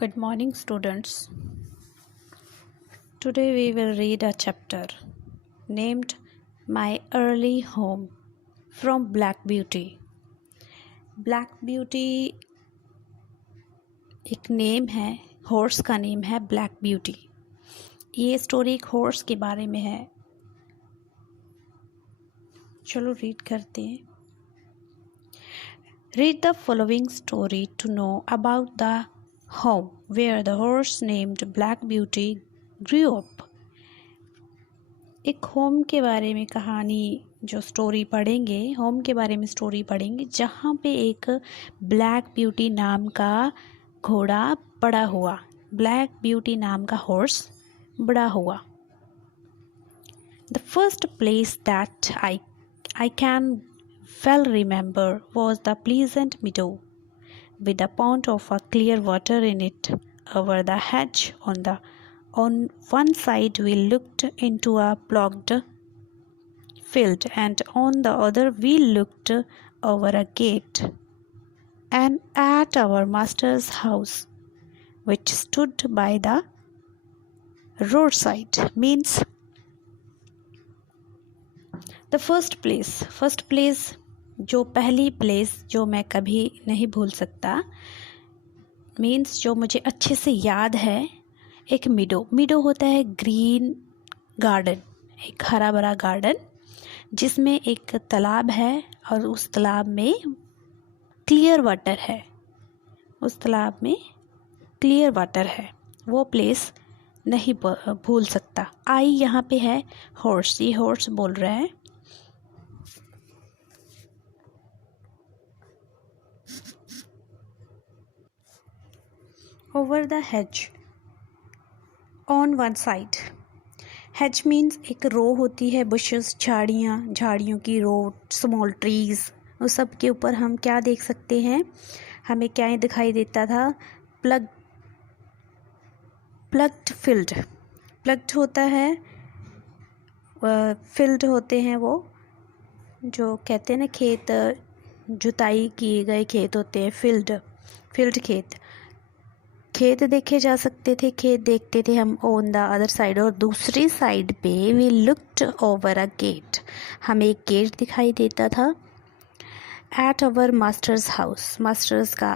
Good morning, students. Today we will read a chapter named My Early Home from Black Beauty. Black Beauty एक name है, horse का name है black beauty. ये story एक horse के बारे में है। चलो रीड करते हैं। Read the following story to know about the home where the horse named Black Beauty grew up. एक होम के बारे में कहानी जो स्टोरी पढ़ेंगे, होम के बारे में स्टोरी पढ़ेंगे जहाँ पे एक ब्लैक ब्यूटी नाम का घोड़ा बड़ा हुआ, ब्लैक ब्यूटी नाम का हॉर्स बड़ा हुआ। The first place that I can well remember was the pleasant meadow with a pond of a clear water in it. Over the hedge on one side we looked into a ploughed field, and on the other we looked over a gate and at our master's house, which stood by the roadside. Means the first place जो पहली place जो मैं कभी नहीं भूल सकता, means जो मुझे अच्छे से याद है, एक मीडो होता है ग्रीन गार्डन, एक हरा भरा गार्डन जिसमें एक तालाब है और उस तालाब में क्लियर वाटर है, उस तालाब में क्लियर वाटर है। वो प्लेस नहीं भूल सकता। आई यहाँ पे है हॉर्स, ये हॉर्स बोल रहा है। Over the hedge on one side. Hedge means एक रो होती है, bushes, झाड़ियों की रो, small trees, उस सब के ऊपर हम क्या देख सकते हैं, हमें क्या दिखाई देता था, plugged field। plugged होता है, field होते हैं वो जो कहते हैं ना खेत, जुताई किए गए खेत होते हैं, field खेत देखे जा सकते थे, खेत देखते थे हम ऑन द अदर साइड। और दूसरी साइड पे we looked over a gate, हमें एक गेट दिखाई देता था। At our master's house, master's का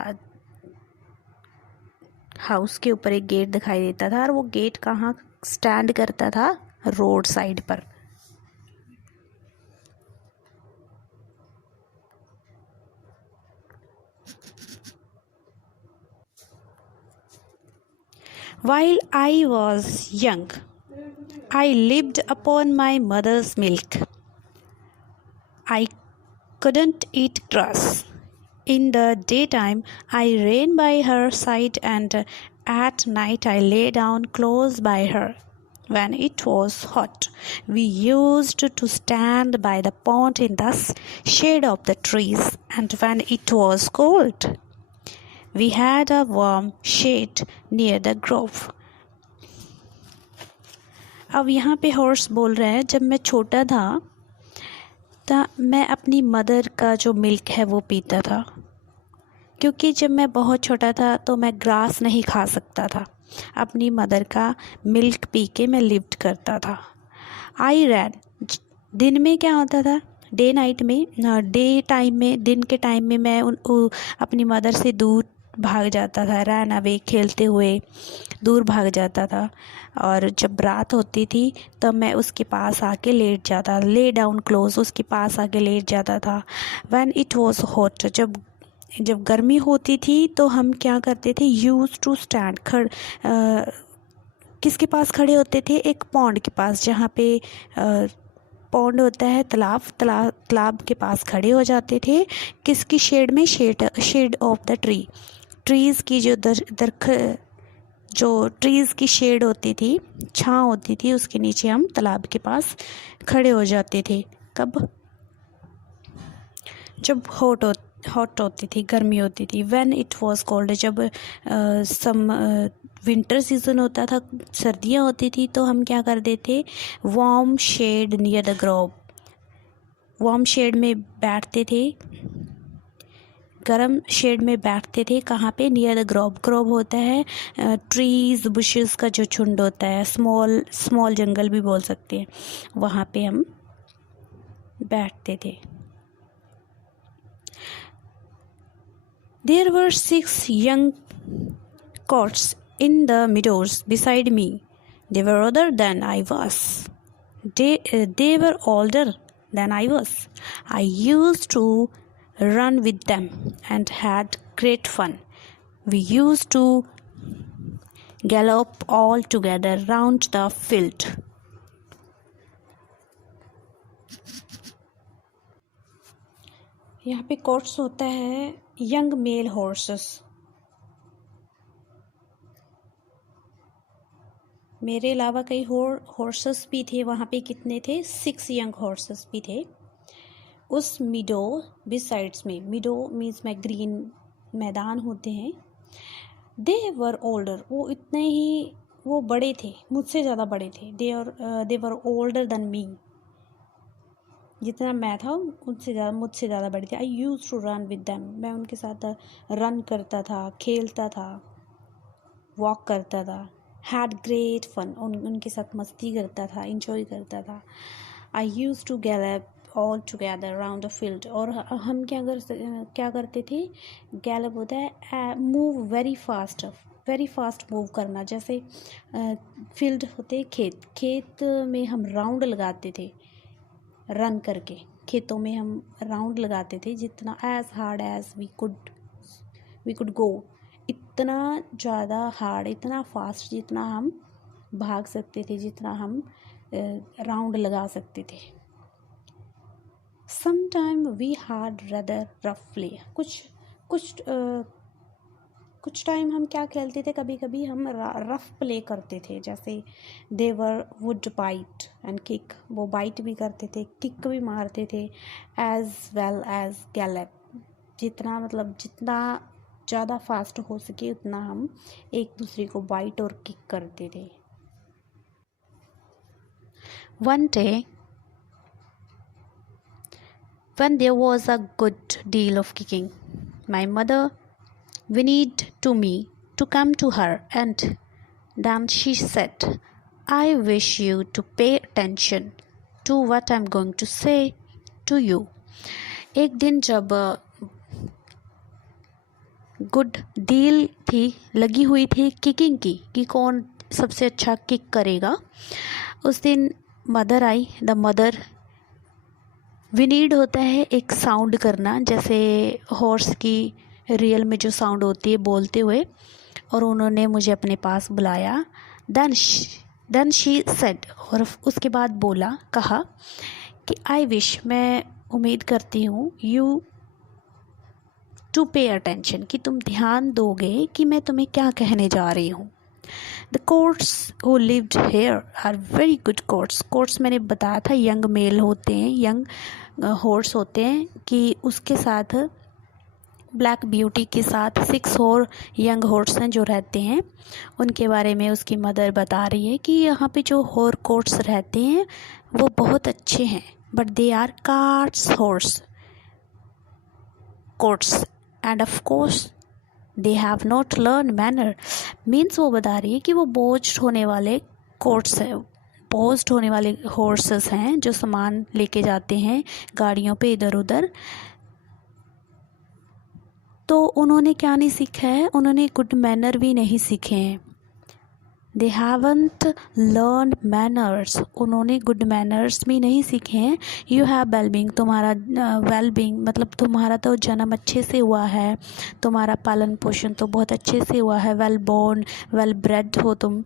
हाउस के ऊपर एक गेट दिखाई देता था, और वो गेट कहाँ स्टैंड करता था, रोड साइड पर। While I was young, I lived upon my mother's milk. I couldn't eat grass. In the daytime, I ran by her side, and at night I lay down close by her. When it was hot, we used to stand by the pond in the shade of the trees, and when it was cold, we had a warm shade near the grove. अब यहाँ पे horse बोल रहा है, जब मैं छोटा था तो मैं अपनी मदर का जो मिल्क है वो पीता था, क्योंकि जब मैं बहुत छोटा था तो मैं ग्रास नहीं खा सकता था। अपनी मदर का मिल्क पी के मैं लिफ्ट करता था। आई रैन, दिन में क्या होता था, डे टाइम में, दिन के टाइम में मैं अपनी मदर से दूर भाग जाता था, रन अवे, खेलते हुए दूर भाग जाता था। और जब रात होती थी तब मैं उसके पास आके लेट जाता, ले डाउन क्लोज, उसके पास आके लेट जाता था। व्हेन इट वाज हॉट, जब गर्मी होती थी तो हम क्या करते थे, यूज टू स्टैंड, किसके पास खड़े होते थे, एक पॉन्ड के पास, जहाँ पे पॉन्ड होता है, तालाब के पास खड़े हो जाते थे। किसकी शेड में, शेड ऑफ द ट्रीज़ की जो ट्रीज़ की शेड होती थी, छाँव होती थी, उसके नीचे हम तालाब के पास खड़े हो जाते थे। कब, जब हॉट होती थी, गर्मी होती थी। व्हेन इट वाज कोल्ड, जब विंटर सीजन होता था, सर्दियाँ होती थी, तो हम क्या करते थे, warm shade near the grove, warm shade में बैठते थे गर्म शेड में बैठते थे। कहाँ पे? Near the Grove. ग्रोव होता है ट्रीज बुशेस का जो झुंड होता है, स्मॉल जंगल भी बोल सकते हैं, वहाँ पे हम बैठते थे। There were 6 young goats in the meadows beside me. They were older than I was. They were older than I was. I used to run with them and had great fun. We used to gallop all together round the field. यहाँ पे quotes होता है young mail horses. मेरे अलावा कई horses भी थे वहाँ पे। कितने थे? 6 यंग हॉर्सेस भी थे उस मिडो बिसाइड्स में। मिडो मीन्स में ग्रीन मैदान होते हैं। दे वर ओल्डर, वो इतने ही वो बड़े थे, मुझसे ज़्यादा बड़े थे। दे वर ओल्डर देन मी, जितना मैं था मुझसे ज़्यादा बड़े थे। I use to run with them, मैं उनके साथ रन करता था, खेलता था, वॉक करता था। हैड ग्रेट फन, उनके साथ मस्ती करता था, इंजॉय करता था। I use to gallop all together round the field, और हम क्या करते थे? गैलप होता है मूव वेरी फास्ट मूव करना। जैसे फील्ड होते खेत में हम राउंड लगाते थे, रन करके खेतों में हम राउंड लगाते थे। जितना as hard as we could go, इतना ज़्यादा हार्ड, इतना फास्ट जितना हम भाग सकते थे, जितना हम राउंड लगा सकते थे। Sometime we had rather rough play, कुछ टाइम हम क्या खेलते थे? कभी कभी हम रफ प्ले करते थे। जैसे देवर वुड बाइट एंड किक, वो बाइट भी करते थे, किक भी मारते थे। एज वेल एज गैलप, जितना ज़्यादा फास्ट हो सके उतना हम एक दूसरे को बाइट और किक करते थे। One day when there was a good deal of kicking, my mother whinnied to me to come to her, and then she said, I wish you to pay attention to what I'm going to say to you. एक दिन जब good deal थी, लगी हुई थी kicking की, कि कौन सबसे अच्छा किक करेगा, उस दिन मदर आई। द मदर, विनीड होता है एक साउंड करना, जैसे हॉर्स की रियल में जो साउंड होती है बोलते हुए, और उन्होंने मुझे अपने पास बुलाया। देन शी सेड, और उसके बाद कहा कि आई विश, मैं उम्मीद करती हूँ, यू टू पे अटेंशन, कि तुम ध्यान दोगे कि मैं तुम्हें क्या कहने जा रही हूँ। The colts who lived here are very good colts. Colts मैंने बताया था यंग मेल होते हैं, यंग हॉर्स होते हैं, कि उसके साथ ब्लैक ब्यूटी के साथ 6 और यंग हॉर्स हैं जो रहते हैं। उनके बारे में उसकी मदर बता रही है कि यहाँ पे जो हॉर कोट्स रहते हैं वो बहुत अच्छे हैं, but they are carts horse colts and of course they have not learn manner. Means वो बता रही है कि वो बोझ होने वाले कोट्स हैं, बोझ होने वाले हॉर्सेस हैं जो सामान लेके जाते हैं गाड़ियों पे इधर उधर। तो उन्होंने क्या नहीं सीखा है? उन्होंने गुड मैनर भी नहीं सीखे हैं। दे हैवंट लर्न मैनर्स, उन्होंने गुड मैनर्स भी नहीं सीखे हैं। यू हैव वेलबींग, तुम्हारा वेलबींग मतलब तुम्हारा तो जन्म अच्छे से हुआ है, तुम्हारा पालन पोषण तो बहुत अच्छे से हुआ है। वेल बोर्न, वेल ब्रेड हो तुम।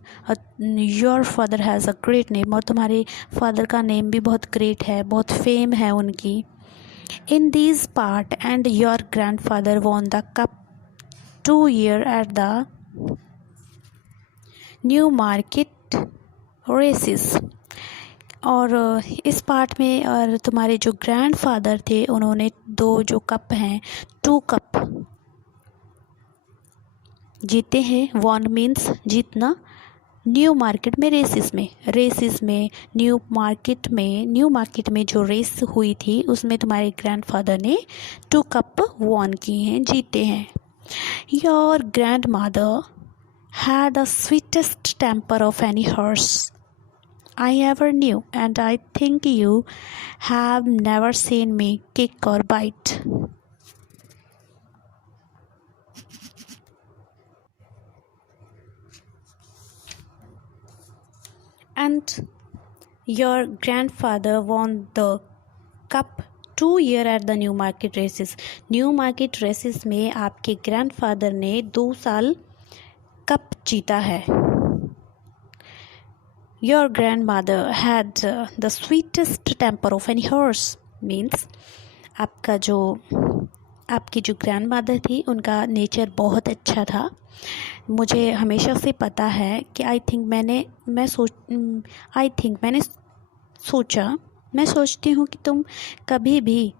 Your father has a great name, और तुम्हारे फादर का नेम भी बहुत ग्रेट है, बहुत फेम है उनकी। In this part and your grand father won the cup 2 years at the new market races. और इस पार्ट में और तुम्हारे जो ग्रैंड फादर थे उन्होंने 2 जो कप हैं, 2 कप जीते हैं। वॉन मीन्स जीतना, न्यू मार्केट में रेसिस में न्यू मार्केट में जो रेस हुई थी उसमें तुम्हारे ग्रैंडफादर ने 2 कप वॉन किए हैं, जीते हैं। Your grand mother had the sweetest temper of any horse I ever knew, and I think you have never seen me kick or bite. And your grandfather won the cup 2 year at the New Market races. New market races में आपके grandfather ने 2 साल cup जीता है। Your grandmother had the sweetest temper of any horse means आपकी जो grand mother थी उनका नेचर बहुत अच्छा था। मुझे हमेशा से पता है कि मैं सोचती हूँ कि तुम कभी भी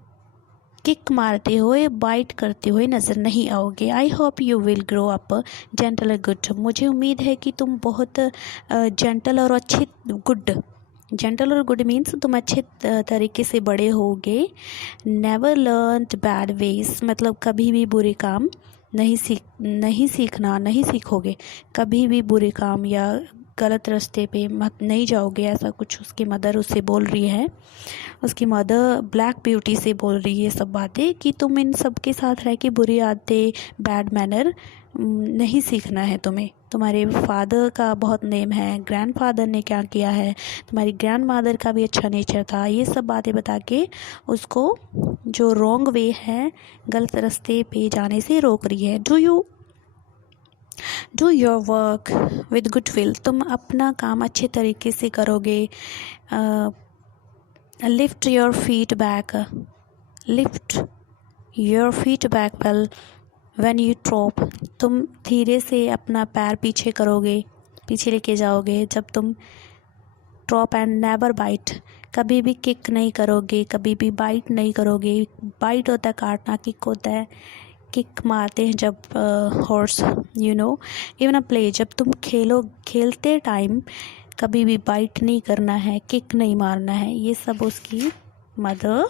किक मारते हुए बाइट करते हुए नज़र नहीं आओगे। I hope you will grow up gentle और गुड। मुझे उम्मीद है कि तुम बहुत जेंटल और गुड मीन्स तुम अच्छे तरीके से बड़े होगे। नेवर लर्नड बैड वेज मतलब कभी भी बुरे काम नहीं सीखोगे, कभी भी बुरे काम या गलत रास्ते पे नहीं जाओगे, ऐसा कुछ उसकी मदर उससे बोल रही है। उसकी मदर ब्लैक ब्यूटी से बोल रही है सब बातें कि तुम इन सब के साथ रह के बुरी आदतें बैड मैनर नहीं सीखना है तुम्हें। तुम्हारे फादर का बहुत नेम है, ग्रैंडफादर ने क्या किया है, तुम्हारी ग्रैंड मदर का भी अच्छा नेचर था। ये सब बातें बता के उसको जो रॉन्ग वे है, गलत रास्ते पे जाने से रोक रही है। Do your work with good will. तुम अपना काम अच्छे तरीके से करोगे। Lift your feet back well when you trot. तुम धीरे से अपना पैर पीछे लेके जाओगे जब तुम ट्रॉप। एंड नेवर बाइट, कभी भी किक नहीं करोगे, कभी भी बाइट नहीं करोगे। बाइट होता है काटना, किक होता है किक मारते हैं जब हॉर्स इवन अ प्ले जब तुम खेलते टाइम कभी भी बाइट नहीं करना है, किक नहीं मारना है। ये सब उसकी मदर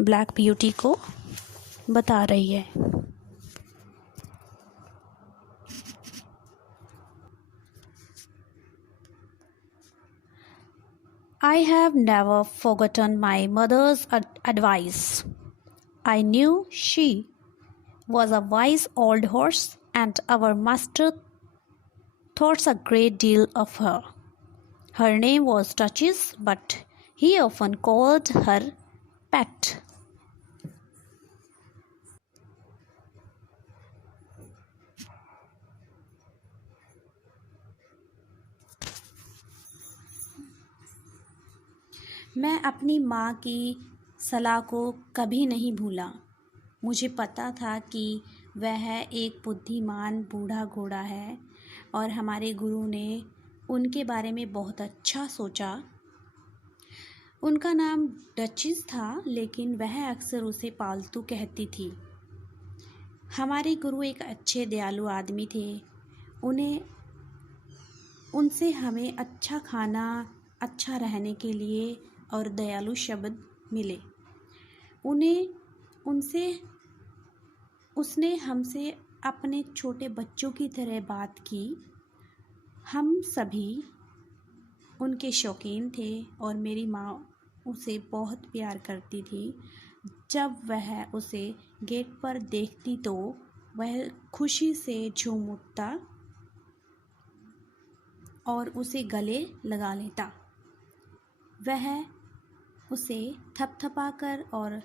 ब्लैक ब्यूटी को बता रही है। I have never forgotten my mother's advice. I knew she was a wise old horse, and our master thought a great deal of her. Her name was Duchess, but he often called her Pet. मैं अपनी माँ की सलाह को कभी नहीं भूला। मुझे पता था कि वह एक बुद्धिमान बूढ़ा घोड़ा है और हमारे गुरु ने उनके बारे में बहुत अच्छा सोचा। उनका नाम डचेस था, लेकिन वह अक्सर उसे पालतू कहती थी। हमारे गुरु एक अच्छे दयालु आदमी थे। उनसे हमें अच्छा खाना, अच्छा रहने के लिए और दयालु शब्द मिले। उसने हमसे अपने छोटे बच्चों की तरह बात की। हम सभी उनके शौकीन थे और मेरी माँ उसे बहुत प्यार करती थी। जब वह उसे गेट पर देखती तो वह खुशी से झूम उठता और उसे गले लगा लेता। वह उसे थपथपाकर और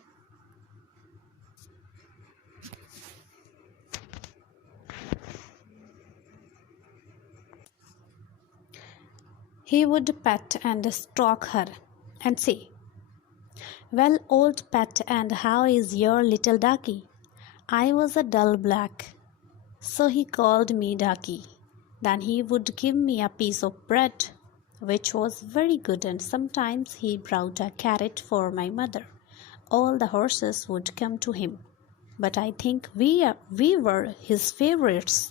he would pet and stroke her and say, "Well, old pet, and how is your little ducky?" I was a dull black, so he called me Ducky. Then he would give me a piece of bread, which was very good, and sometimes he brought a carrot for my mother. All the horses would come to him, but I think we were his favorites.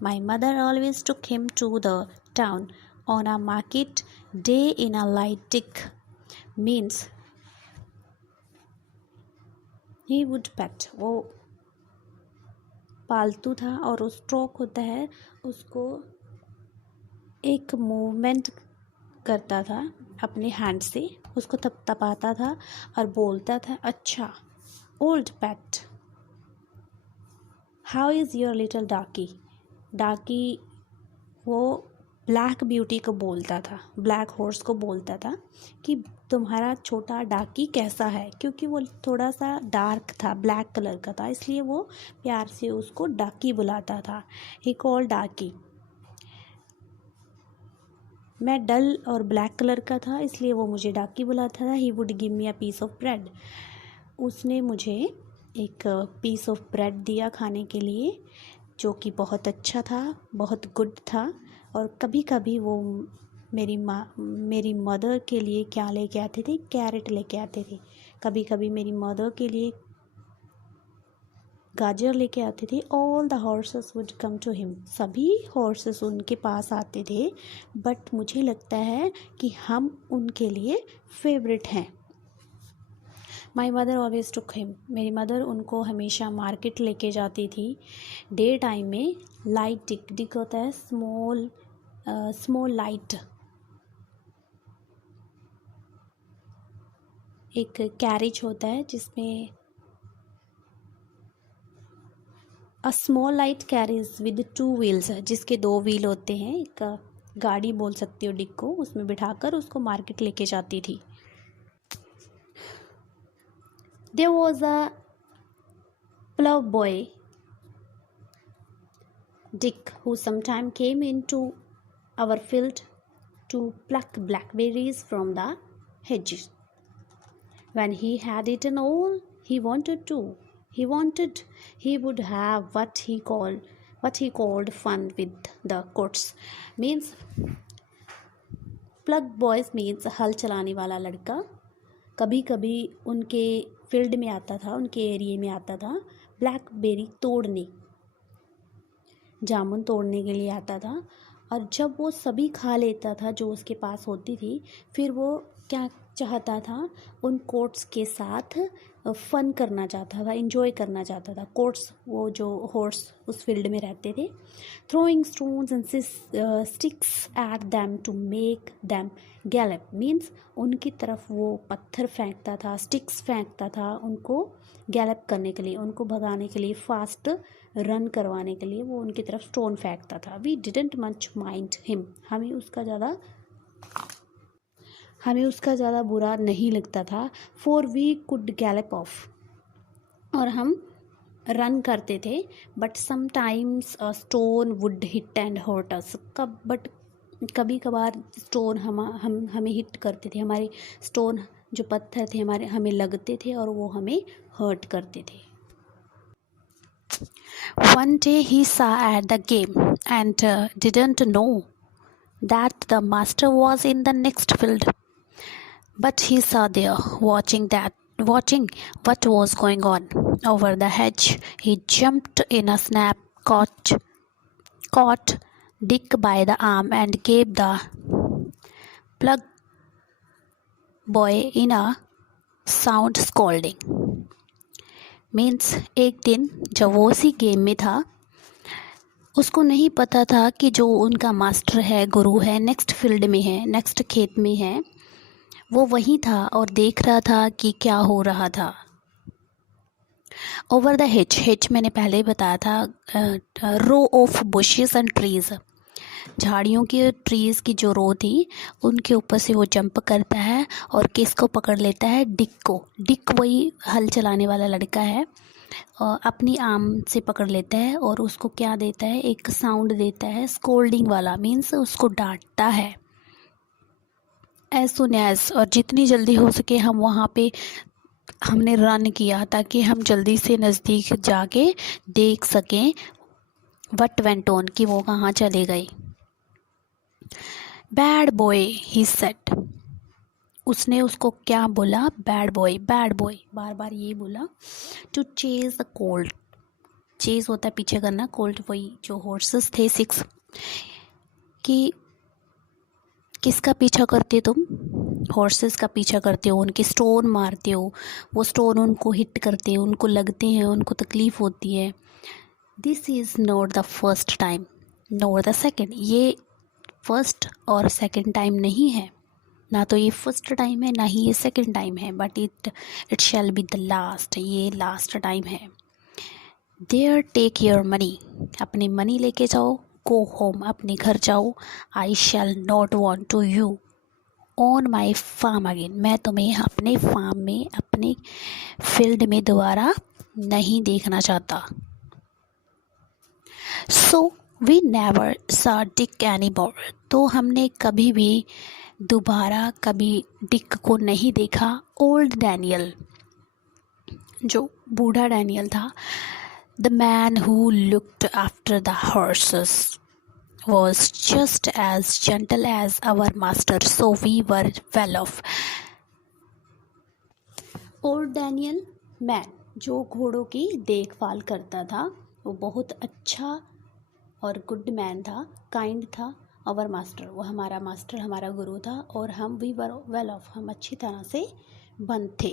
My mother always took him to the town on a market day in a light tick. Means he would pet. वो पालतू था और उस stroke होता है, उसको एक movement करता था अपने हैंड से, उसको थपथपाता था और बोलता था, अच्छा old pet, how is your little Darkie. Darkie वो ब्लैक ब्यूटी को बोलता था, ब्लैक हॉर्स को बोलता था कि तुम्हारा छोटा डाकी कैसा है, क्योंकि वो थोड़ा सा डार्क था, ब्लैक कलर का था, इसलिए वो प्यार से उसको डाकी बुलाता था. ही कॉल डाकी. मैं डल और ब्लैक कलर का था, इसलिए वो मुझे डाकी बुलाता था. He would give me a piece of bread. उसने मुझे एक पीस ऑफ ब्रेड दिया खाने के लिए, जो कि बहुत अच्छा था, बहुत गुड था. और कभी कभी वो मेरी मदर के लिए क्या लेके आते थे, कैरेट लेके आते थे. कभी कभी मेरी मदर के लिए गाजर लेके आते थे. All the horses would come to him. सभी हॉर्सेस उनके पास आते थे, बट मुझे लगता है कि हम उनके लिए फेवरेट हैं. My mother always took him. मेरी मदर उनको हमेशा मार्केट लेके जाती थी डे टाइम में. लाइट डिक, डिक होता है स्मॉल लाइट, एक कैरेज होता है जिसमें a small light carriage with 2 wheels, जिसके 2 व्हील होते हैं. एक गाड़ी बोल सकती हो डिक को, उसमें बिठाकर उसको मार्केट लेके जाती थी. There was a ploughboy, Dick, who sometimes came into our field to pluck blackberries from the hedges. When he had eaten all he wanted, he would have what he called fun with the coats. Means plug boys means हल चलाने वाला लड़का. कभी कभी उनके field में आता था, उनके एरिया में आता था ब्लैकबेरी तोड़ने, जामुन तोड़ने के लिए आता था. और जब वो सभी खा लेता था जो उसके पास होती थी, फिर वो क्या चाहता था, उन कोट्स के साथ फन करना चाहता था, एंजॉय करना चाहता था. कोट्स वो जो हॉर्स उस फील्ड में रहते थे. Throwing stones and sticks at them to make them gallop. Means उनकी तरफ वो पत्थर फेंकता था, स्टिक्स फेंकता था, उनको गैलप करने के लिए, उनको भगाने के लिए, फास्ट रन करवाने के लिए वो उनकी तरफ स्टोन फेंकता था. We didn't much mind him. हमें उसका ज़्यादा बुरा नहीं लगता था. For we could gallop off. और हम रन करते थे. But sometimes a stone would hit and hurt us. कभी कभार स्टोन हमें हिट करते थे. हमारे स्टोन जो पत्थर थे हमें लगते थे और वो हमें हर्ट करते थे. One day he saw at the game and didn't know that the master was in the next field. But he saw there, watching what was going on. Over the hedge, he jumped in a snap, caught Dick by the arm and gave the plug boy in a sound scolding. Means एक दिन जब वो उसी game में था, उसको नहीं पता था कि जो उनका मास्टर है, गुरु है, नेक्स्ट फील्ड में है, नेक्स्ट खेत में है. वो वहीं था और देख रहा था कि क्या हो रहा था. ओवर द हेज मैंने पहले ही बताया था, row of bushes and trees, झाड़ियों की, ट्रीज़ की जो रो थी उनके ऊपर से वो जंप करता है और किसको पकड़ लेता है, डिक को. डिक वही हल चलाने वाला लड़का है. अपनी आर्म से पकड़ लेता है और उसको क्या देता है, एक साउंड देता है, स्कोल्डिंग वाला. मीन्स उसको डांटता है. एज सुन एज, और जितनी जल्दी हो सके हम वहाँ पे हमने रन किया ताकि हम जल्दी से नज़दीक जाके देख सकें व्हाट वेंट ऑन, कि वो कहाँ चले गए. Bad boy he said. उसने उसको क्या बोला, बैड बॉय, बैड बॉय, बार बार ये बोला. To chase the colt, chase होता है पीछे करना, कोल्ड वही जो हॉर्सेस थे 6, कि किसका पीछा करते तुम, हॉर्सेस का पीछा करते हो, उनके स्टोन मारते हो, वो स्टोन उनको हिट करते हैं, उनको लगते हैं, उनको तकलीफ़ होती है। This is not the first time not the second, ये फर्स्ट और सेकेंड टाइम नहीं है, ना तो ये फर्स्ट टाइम है ना ही ये सेकेंड टाइम है, but it shall be the last, ये लास्ट टाइम है। देयर टेक योर मनी, अपनी मनी लेके जाओ, गो होम, अपने घर जाओ, I shall not want to you on my farm again, मैं तुम्हें अपने फार्म में, अपने फील्ड में दोबारा नहीं देखना चाहता। सो वी नेवर सा डिक एनी मोर, तो हमने कभी भी दोबारा कभी डिक को नहीं देखा। ओल्ड डैनियल, जो बूढ़ा डैनियल था, the man who looked after the horses was just as gentle as our master, so we were well off. Old Daniel man, जो घोड़ों की देखभाल करता था, वो बहुत अच्छा और गुड मैन था, काइंड था। आवर मास्टर, वो हमारा मास्टर, हमारा गुरु था, और हम वी वर वेल ऑफ, हम अच्छी तरह से बंद थे।